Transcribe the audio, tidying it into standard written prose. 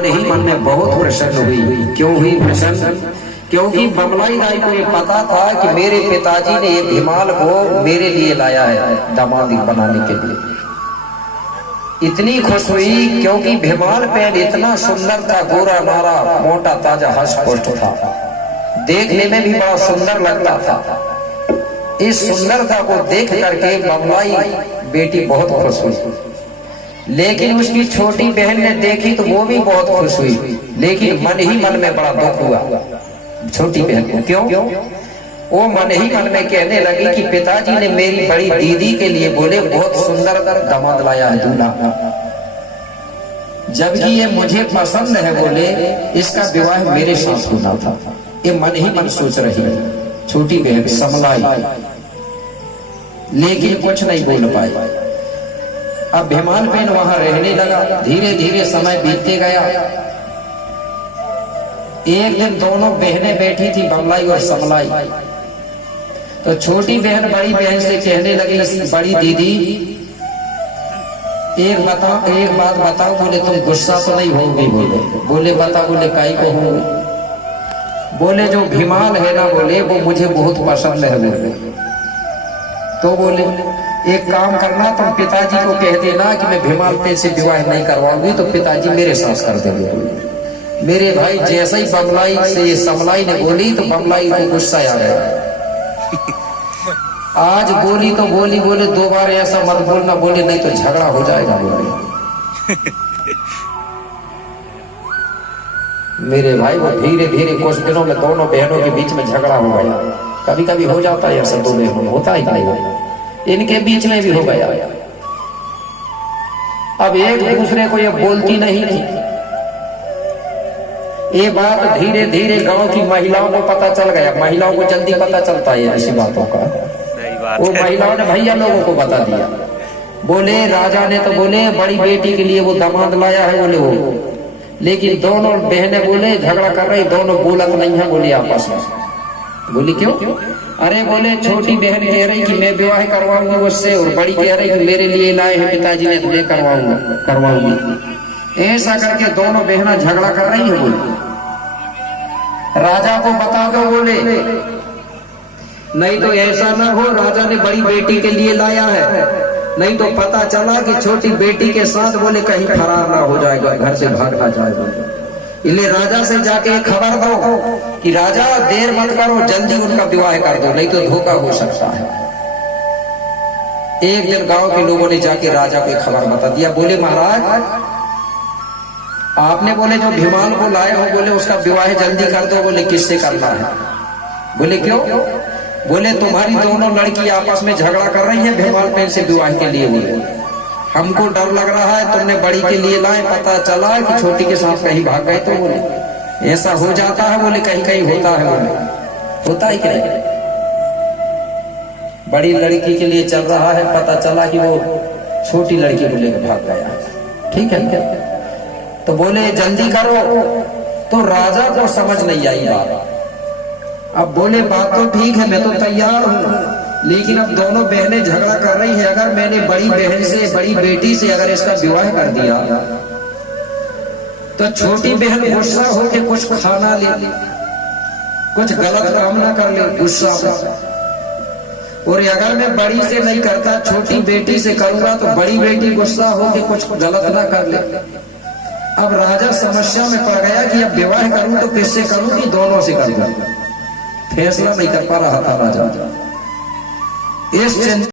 मन ही मन में बहुत प्रसन्न हुई। क्यों हुई प्रसन्न? क्योंकि बमलाई राय को ये पता था कि मेरे पिताजी ने ये भीमाल को मेरे लिए लाया है दामाद बनाने के लिए। इतनी खुश हुई क्योंकि भीमाल पेड़ इतना सुंदर था, गोरा नारा मोटा ताजा हष्ट पुष्ट था, देखने में भी बड़ा सुंदर लगता था। इस सुंदरता को देख करके बमलाई बेटी बहुत खुश हुई। लेकिन उसकी छोटी बहन ने देखी तो वो भी बहुत खुश हुई, लेकिन मन ही मन में बड़ा दुख हुआ छोटी बहन को। क्यों? वो मन ही मन में कहने लगी कि पिताजी ने मेरी बड़ी दीदी के लिए बोले बहुत सुंदर दामाद लाया है दूल्हा, जबकि ये मुझे पसंद है, बोले इसका विवाह मेरे साथ होना था। ये मन ही मन सोच रही है छोटी बहन समलाई, लेकिन कुछ नहीं बोल पाई। अब भीमाल पेन वहां रहने लगा। धीरे धीरे समय बीतते गया। एक दिन दोनों बहनें बैठी थी, बमलाई और समलाई। तो छोटी बहन बड़ी बहन से कहने लगी, बड़ी दीदी एक बात बताओ। बोले तुम गुस्सा तो नहीं होगी? बोले बता। बोले काई को होगी? बोले जो भीमाल है ना, बोले वो मुझे बहुत पसंद है। बोले तो बोले एक काम करना, तुम पिताजी को कह देना कि मैं भीमाल पे से विवाह नहीं करवाऊंगी, तो पिताजी मेरे साथ कर देंगे। मेरे भाई जैसे ही बमलाई से समलाई ने बोली तो बमलाई को गुस्सा आ गया। आज बोली तो बोली, बोले दो बार ऐसा मत बोलना, बोले नहीं तो झगड़ा हो जाएगा। बोले मेरे भाई वो धीरे धीरे कुछ दिनों में दोनों बहनों के बीच में झगड़ा हो गया। कभी कभी हो जाता है ऐसा, दो बहनों में होता ही नहीं, इनके बीच में भी हो गया। अब एक दूसरे को ये बोलती नहीं थी। ये बात धीरे धीरे गांव की महिलाओं को पता चल गया। महिलाओं को जल्दी पता चलता है ऐसी बातों का। वो महिलाओं ने भैया लोगों को बता दिया। बोले राजा ने तो बोले बड़ी बेटी के लिए वो दामाद लाया है, बोले वो, लेकिन दोनों बहनें बोले झगड़ा कर रही, दोनों बोलत नहीं है बोले आपस में। बोली क्यों? अरे बोले छोटी बहन कह रही कि मैं विवाह करवाऊंगी उससे, और बड़ी कह रही कि मेरे लिए लाए हैं पिताजी ने, तो मैं करवाऊंगी। ऐसा करके दोनों बहना झगड़ा कर रही है। बोले राजा को बता दो, बोले नहीं तो ऐसा ना हो राजा ने बड़ी बेटी के लिए लाया है, नहीं तो पता चला कि छोटी बेटी के साथ बोले कहीं फरार ना हो जाएगा, घर से भाग ना जाएगा। इसलिए राजा से जाके खबर दो कि राजा देर मत करो, जल्दी उनका विवाह कर दो, नहीं तो धोखा हो सकता है। एक दिन गांव के लोगों ने जाके राजा को खबर बता दिया। बोले महाराज आपने बोले जो भीमाल को लाए हो, बोले उसका विवाह जल्दी कर दो। बोले किससे करना है? बोले क्यों? बोले तुम्हारी दोनों लड़की आपस में झगड़ा कर रही है भीमाल पेन से विवाह के लिए। बोले हमको डर लग रहा है, तुमने बड़ी के लिए लाए, पता चला कि छोटी के साथ कहीं भाग गए तो बोले ऐसा हो जाता है। बोले कहीं कहीं होता है। बोले होता ही क्या? बड़ी लड़की के लिए चल रहा है, पता चला कि वो छोटी लड़की को लेकर भाग गया। ठीक है, तो बोले जल्दी करो। तो राजा को समझ नहीं आई बात। अब बोले बात तो ठीक है, मैं तो तैयार हूं, लेकिन अब दोनों बहनें झगड़ा कर रही है। अगर मैंने बड़ी बहन से, बड़ी बेटी से अगर इसका विवाह कर दिया तो छोटी बहन गुस्सा होके कुछ खाना ले, कुछ गलत काम ना कर ले गुस्सा। और अगर मैं बड़ी से नहीं करता, छोटी बेटी से करूंगा, तो बड़ी बेटी गुस्सा होके कुछ गलत ना कर ले। अब राजा समस्या में पड़ गया कि अब विवाह करूं तो किससे करूं, कि दोनों से करूं। फैसला नहीं कर पा रहा था राजा। इस